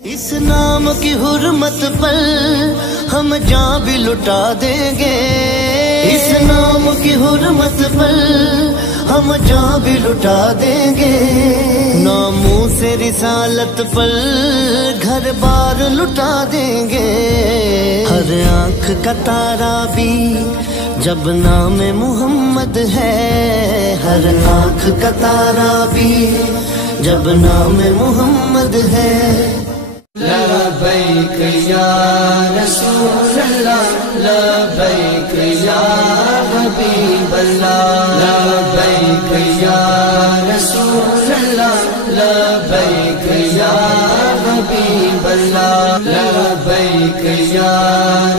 اس نام کی حرمت پر ہم جان بھی لٹا دیں گے، اس نام کی حرمت پر ہم جان بھی لٹا دیں گے، ناموں سے رسالت پر گھر بار لٹا دیں گے، ہر آنکھ کا تارا بھی جب نام محمد ہے، ہر آنکھ کا تارا بھی جب نام محمد ہے۔ لبیک یا رسول اللہ، لبیک یا حبیب اللہ، لبیک یا رسول اللہ، لبیک یا حبیب اللہ، لبیک یا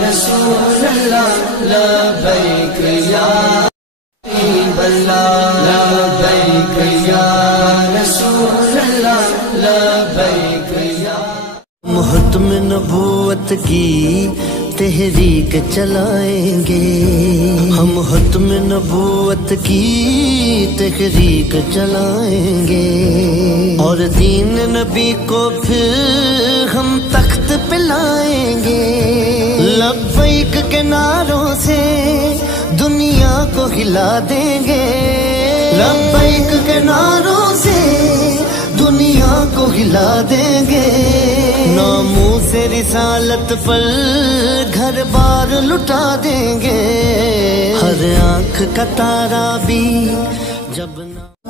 رسول اللہ، لبیک یا حبیب اللہ، لبیک یا رسول اللہ، لبیک یا محتم نبوت کی تحریک چلائیں گے، ہم ختم نبوت کی تحریک چلائیں گے، اور دین نبی کو پھر ہم تخت پہ لائیں گے، لبیک کے نعروں سے دنیا کو ہلا دیں گے، لبیک کے نعروں سے دنیا کو ہلا دیں گے، ناموں سے رسالت پر گھر بار لٹا دیں گے، ہر آنکھ کا تارا بھی جب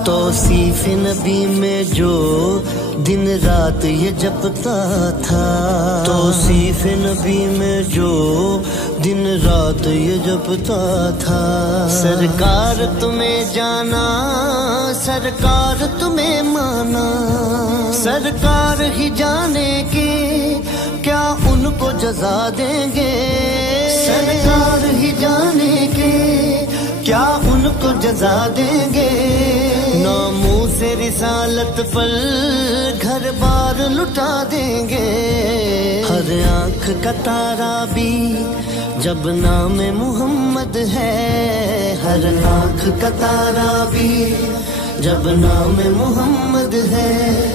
توصیف نبی میں جو دن رات یہ جپتا تھا، توصیف نبی میں جو دن رات یہ جپتا تھا، سرکار تمہیں جانا، سرکار تمہیں مانا، سرکار ہی جانے کے کیا ان کو جزا دیں گے، سرکار ہی جانے کے کیا ان کو جزا دیں گے، ناموں سے رسالت پر گھر بار لٹا دیں گے، ہر آنکھ کا تارا بھی جب نام محمد ہے، ہر آنکھ کا تارا بھی جب نام محمد ہے۔